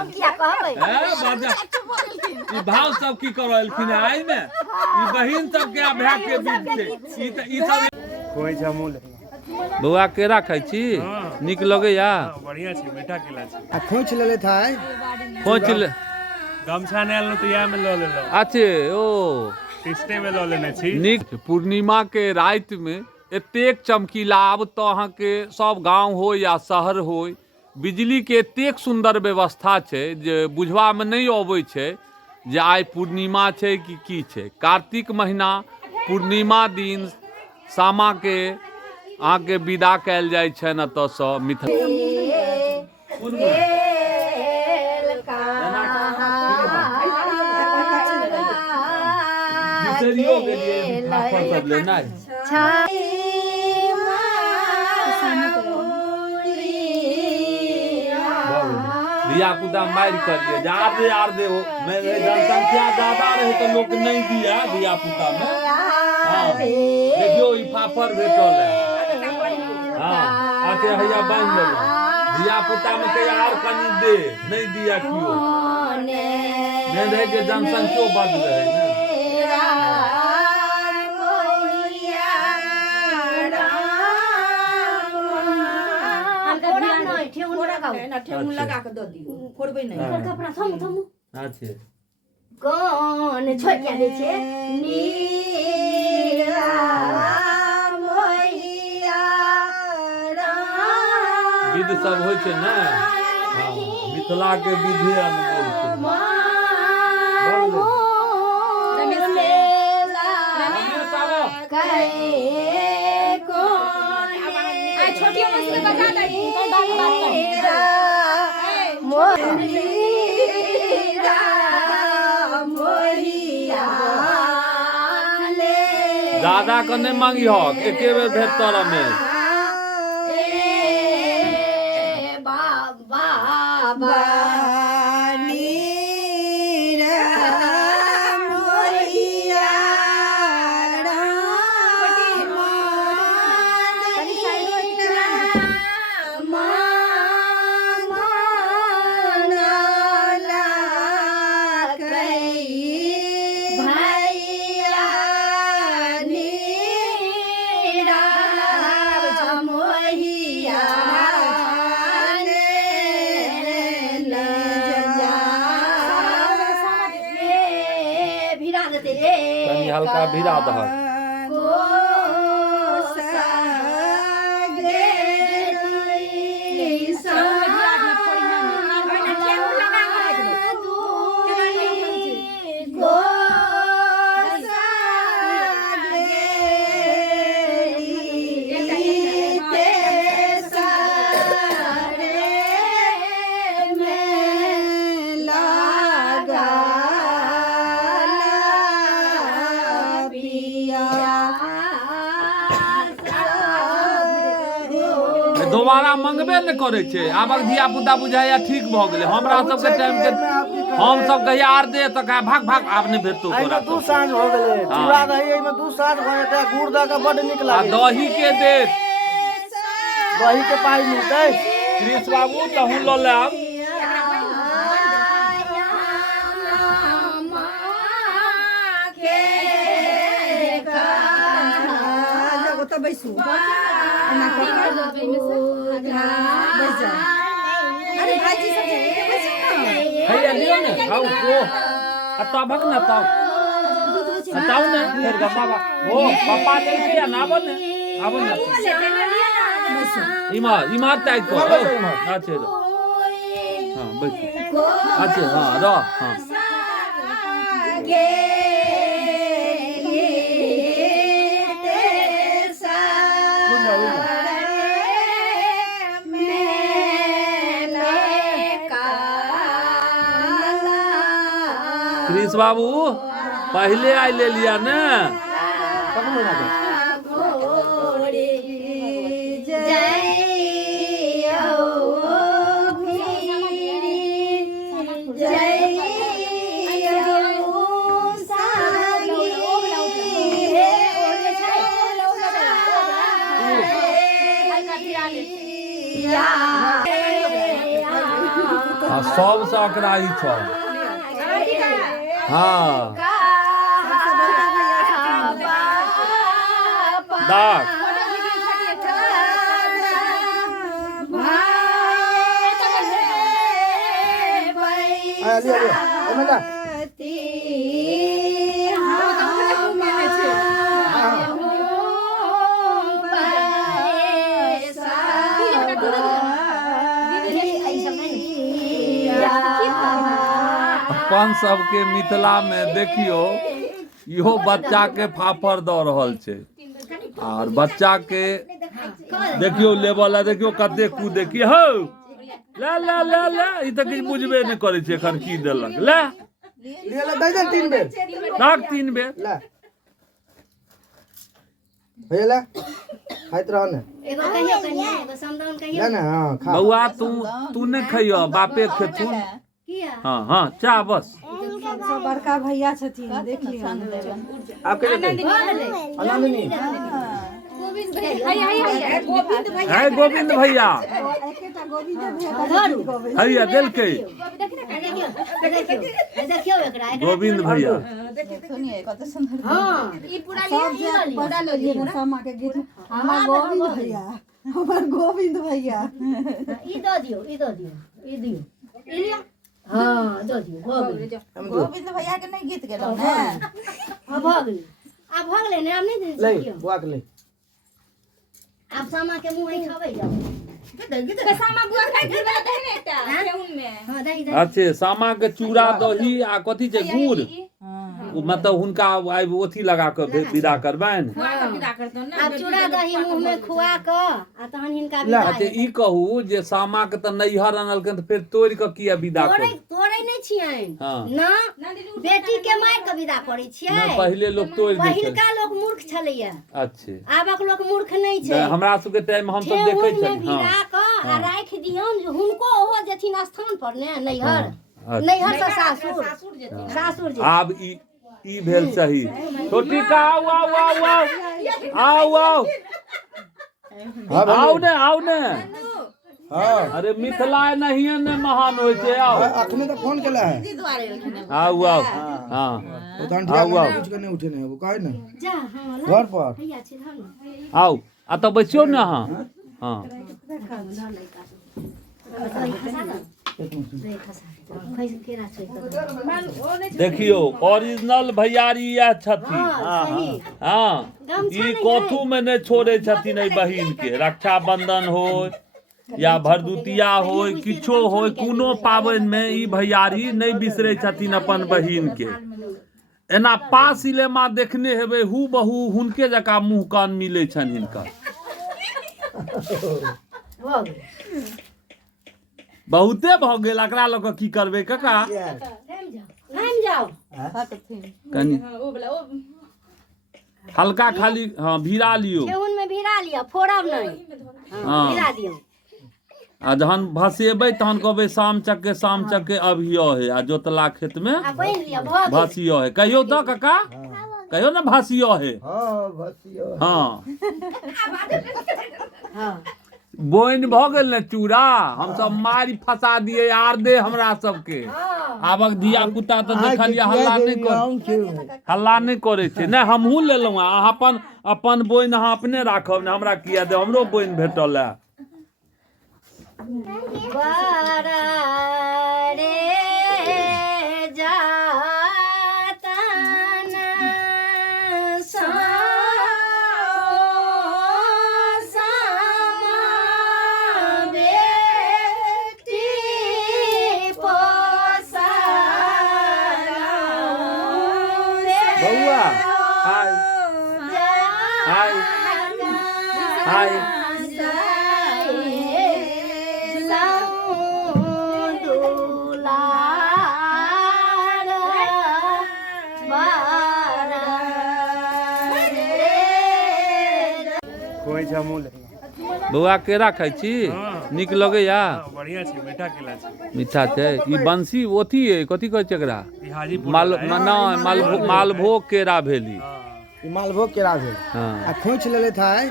हम किया कहबै ई भाव सब की कर रहलखिन आई में ई बहिन सब के भै के बीच छै ई सब कोई जमूल बउआ केरा खाइ छी नीक लगैया बढ़िया छै मीठा केला छै आ खोच लेले थाय खोच ले गमछा नै आनलो त या में ल लेलो अच्छे ओ टिस्टे में ल लेने छी नीक पूर्णिमा के रात में एतेक चमकीला आब तो अहाँ के सब गांव हो या शहर हो बिजली के एतेक सुंदर व्यवस्था छै जे बुझवा में नहीं अबै छै जे आइ पूर्णिमा छै कि की छै। कार्तिक महीना पूर्णिमा दिन सामा के अहाँ के विदा कैल जाय छै न तो स मिथिला दिया पुता मार करिए यार दे जनसंख्या ज्यादा रहे तो लोग नहीं दिया दिया पुता में हाँ देखियो ई फाफर भेटल है हाँ आके हैया बांध ले दिया पुता में के यार कनी दे नहीं दिया क्यों नहीं रहे के जनसंख्या बढ़ रहे ना ठेहुन लगा के द दियो फोड़बै नै कपड़ा थमु अच्छे कोन छोड़ के दै छै नीला मोहिया विध सब होइ छै ना हां मिथिला के विधि अनमोल छै छोटी उम्र से बजा दे ज्यादा के नहीं मांगी हो एके बेर भेट रमेश बाबा हल्का भिड़ा दह दोबारा मंगबे न करे छे आबक धिया पुता बुझाया ठीक भ गेले हमरा सब के टाइम के हम सब कहिया आर दे त का भाग भाग आब ने भेटतो तोरा दू साँझ हो गेले चूड़ा दही एमे दू साँझ भ जेते गुड़ द के बड निक लागे दही के दे दही के पाई मिलते कृष्ण बाबू तहु ल लेब तो बैसू एना अरे भाईजी सब बैसू ना हैया लियो ने खाओ ओ अतभक न ताऊ ताऊ ने फिर गपाबा ओ पापा ले के ना बन आबन ना इमा टाइट को अच्छे हां बैठ अच्छे हां रो हां कृष्ण बाबू पहले आई ले लिया ना हाँ सबसे अकराई छ हाँ दाग लिया लिया अपन सबके मिथिला में देखियो इहो बच्चा के फाफड़ दऽ रहल छै और बच्चा के देखियो लेवल है देखियो कते कूदे की हो ले ले ले ले ई त किछ बुझबे नहि करै छै एखन की देलक ले ले ले दे दे 3 बेर दाग 3 बेर ले भैया ले खाइत रह ने एगो कहियो कन्या एगो समदाउन कहियो ले ना हां खा बउआ तू नहीं खइयो बापे खेथुन किया हाँ हाँ चा बस सब बड़का भैया छथिन देख लियो आपके आनंदनी गोविंद भैया है गोविंद भैया एकेटा गोविंद भैया हैया देलकै देखियो एकरा गोविंद भैया सुनिए कत सुंदर हां ई पूरा ले लियो सामा के गीत हमार गोविंद भैया ई दो दियो ई दियो ई लिया हां दो दियो गोविंद भैया के नहीं गीत गेलो ने अब भग ले ने हम नहीं ले दे बुआ के ले आप सामा के मुंह नहीं खाबै जाओ सामा बुआ खाइ के देने एकटा ठेउन में हां दही अच्छे सामा के चूड़ा दही आ कथी छै गुड़ मतलब हुनका आइ ओथी लगा के विदा करबैन अब चूड़ा दही मुंह में खुआ क आ तहन हिनका विदा अच्छा ई कहू जे सामा के त नैहर आनलकन त फेर तोड़ के किया विदा कर तोड़ै नहीं छियैन हाँ। ना बेटी के मार के विदा करै छियै ना पहिले लोग तोड़ दै छै पहिलका लोग मूर्ख छलैया अच्छे आबक लोग मूर्ख नहीं छै हमरा सबके टाइम हम सब देखै ठेहुन में छी हां भिड़ा क आ राख दियौन जे हुनको ओहो जेथिन स्थान पर ने नैहर अच्छा। नैहर से सासुर जे अब ई भेल सही छोटी का आओ ने हां अरे मिथिला नहीं ने महान होय छै आओ अखने तो फोन केला है आओ हां तो डांडिया में कुछ करने उठे नहीं वो काहे ना जा हां घर पर भैया छै धन आओ आ तो बचियो ने हां हां देखियो ओरिजिनल भैयारी यह छथिन हाँ ई कोथू में नहीं छोड़े छथिन ए बहिन के रक्षाबंधन हो या भरदुतिया हो किछो हो कोनो पाबनि में ई भैयारी नहीं बिसरे छथिन अपन बहिन के एना पास सिनेमा देखने हेबे हु बहु हुनके जका मुंह कान मिले छन हिनका बहुते भ गेल एकरा लोग की करबे काका नाम जाओ कनी हल्का खाली हां भिड़ा लियो ठेहुन में भिड़ा लियो फोड़ब नहीं हां भिड़ा दियो आ जहन भसेबै तहन कहबै शाम चक्के अभियो है आ जोतला खेत में आ बइन लियो भग भसियो है कहियो त काका कहियो ना भसियो है हां भसियो हां हां बोइन भ गेल ने चूड़ा हम सब मारी फसा दिए यार दे हमरा सबके आबक धिया पुता त देखलिए हल्ला नहीं करे छै ने हमहू लेलौ अहाँ अपन बोइन अहाँ अपने राखब ने हमरा किया दे हमरो बोइन भेटल है बारा रे जातन बउआ हाय हाय हाय कोई जमूल बउआ केरा खाइ छी नीक लगैया बढ़िया छै मीठा केला छै मीठा छै ई बंसी ओथी है कथी कहै छै एकरा ई हाजीपुर मालभोग केरा भेली ई मालभोग केरा भेल हां आ खोंच लेले थाय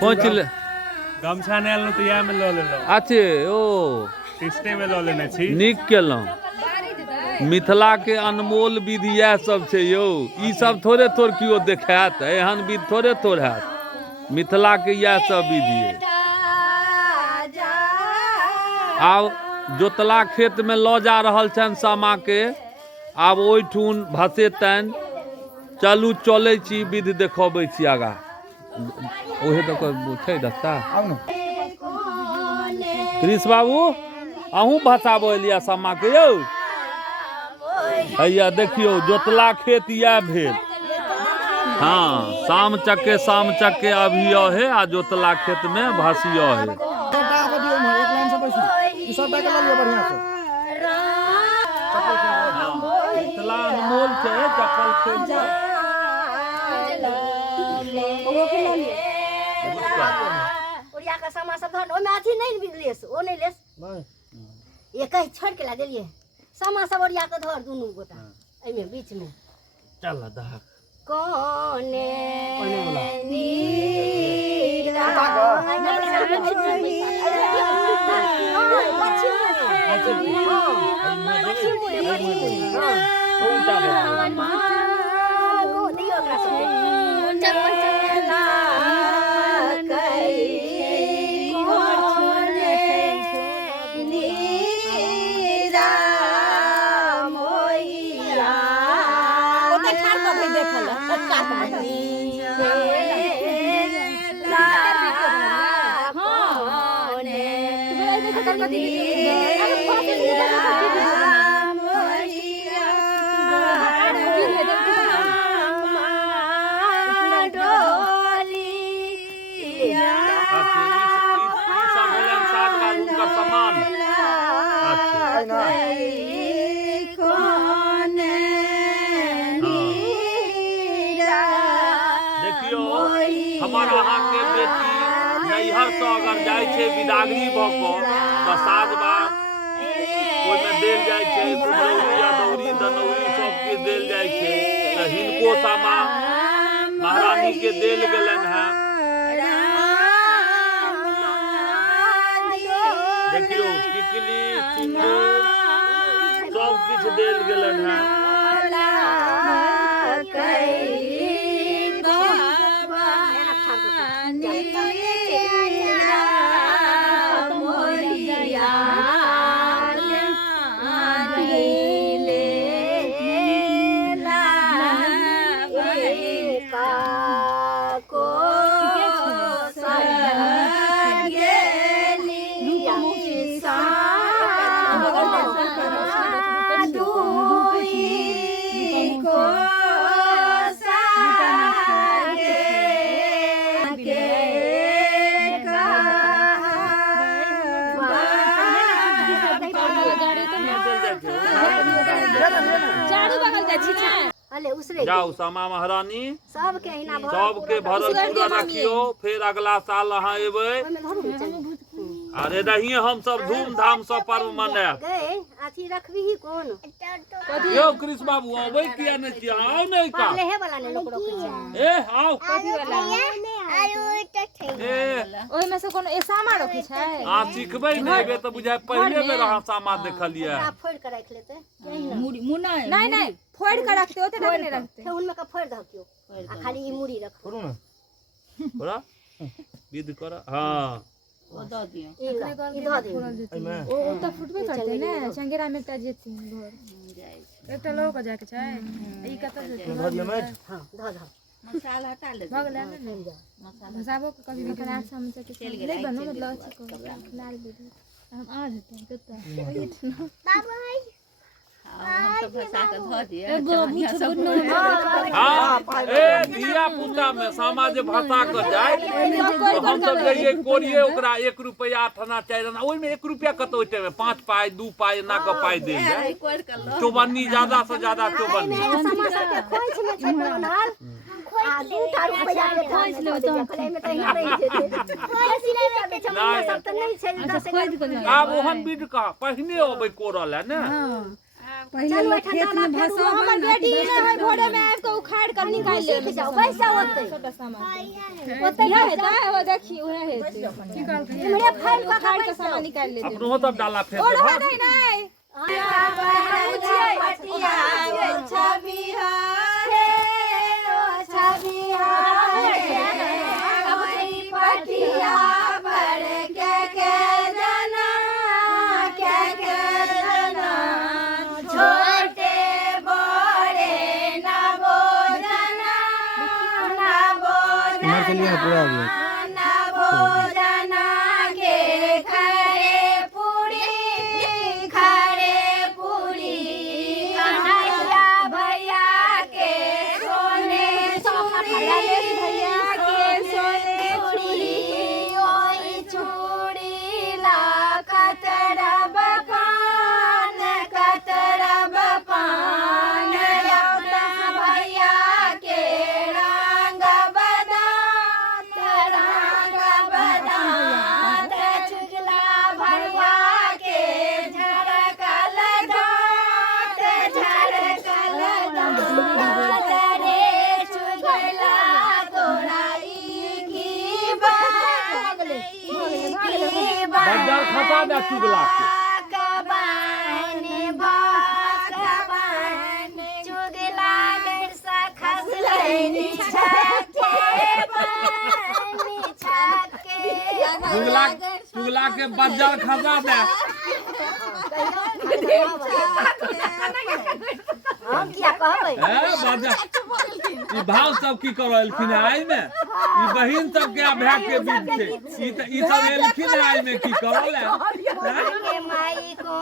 खोंच ले गमछा ने आलो तो या में लो ले लो अच्छे ओ प्रैक्टिस्टे में लऽ लेने छी। नीक केलहुँ। मिथिला के अनमोल विधि इएह सब छै यौ। ई सब थोड़े केओ देखायत, एहन विधि थोड़े हैत। मिथिला के इएह सब विधि है। आब जोतला खेत में लऽ जा रहल छनि सामा के, आब ओहिठुन भसेतनि। चलू चलै छी, विधि देखबै छी आगाँ। ओहे तऽ छै रस्ता। कृष्ण बाबू अहूँ भसाबऽ एलिया सामा के यौ। हैया देखियो जोतला खेत यह भेल। हाँ, शाम चक्के अभियो है आ जोतला खेत में भसियो है। मिथिला अनमोल छै, चप्पल खेत ओरिया का सामा सब धर ओमे अथी नहीं लेस, ओ नहीं लेस ये कहीं छोड़ के ला देलिए। सामा सब ओरिया के धर दुनू गोटा एमे बीच में। चल दह कोने हमारा अहाँ के बेटी नैहर से अगर जाय छै विदागरी भ क त साग बाग ओइमे देल जाय छै, कुमरौरी अदौरी दनौरी सब के देल जाय छै। त हिनको सामा महारानी के देल गेलन है। देखियो टिकली सिंदूर सब किछ देल गेलन है। जाओ सामा महारानी सबके भरल पूरा रखियो। फिर अगला साल अहाँ एबै अरे रहिए हम सब धूमधाम से पर्व मनाएब। अथी रखबी कौन यो कृष्ण बाबू अबै किया नै छी? आओ नै का लेहे वाला ने लोक रोके छै। ए आओ कथि वाला आयो त छै ओइ में से कोनो ए सामा रखे छै। आ सिखबै नै एबे त बुझाय पहिले बेर अहाँ सामा देखलिए। आप फोड़ के रख लेते मुड़ी मुना नहीं नहीं फोड़ के रखते होते नहीं रखते उनमें का फोड़ दो क्यों आ खाली ई मुड़ी रख करू ना बड़ा विध कर। हां ओ द दियो ई द दे एमे ओ त फुटबे करते ने चंगेरा में त जेती घर एकटा लोग जाके छै ई कत जेती ध दियो मैं। हां ध ध मसाला हटा ले भगला में नहीं जा मसाबो के कभी भी खराब समझ के चल गेलै बनो मतलब अच्छी को लाल दे हम आ जते कत बाबू भाई हम सब फसा के ध दिए। हां ए धिया पुता में सामा जे भसा के जाय तो हम सब जइए कोरिए ओकरा 1 रुपया थाना 4 आना ओइ में 1 रुपया कत ओइ टाइम में 5 पाई 2 पाई ना के पाई दे जाय। चौबन्नी ज्यादा से ज्यादा चौबन्नी समोसा के खोइछ में छै बनल आ 2 रुपया के खोइछ ले तो कले में त ही रही जेते खोइछ ले के चमन सब त नहीं छै 10 आब ओहन विध का पहिने अबै कोरल है ने। चल वो खेत में भसो हमर बेटी ना है घोड़े में आके उखाड़ कर निकाल ले जाओ पैसा होते छोटा सामान होते है तो वो देखी उहे है की कहलकै हमरे फाइल उखाड़ के सामान निकाल ले अपनो तब डाला फेंक दे और नहीं पटिया छवि है ओ छवि है हमारी पटिया पर के जना के जना छोटे बड़े ना बोजना ना बोजना के लिए पूरा भी ना बोजना के खड़े पूरी कन्हैया भैया के सोने भैया के सोने चूड़ी ओई चूड़ी ला कतरब पान अपना भैया के रंग बदात चुगला भैया के झड़कल दांत रे चुगला तोरा की बात बंदर खसा दे चुगला के चुगला गरसा खसलैनी चुगला के बंदर खसा दे हम क्या कहबै ई भाव सब की कर एलखिन आई में ई बहिन सब के भै के बीच के ई सब एलखिन आई में की करल है माई को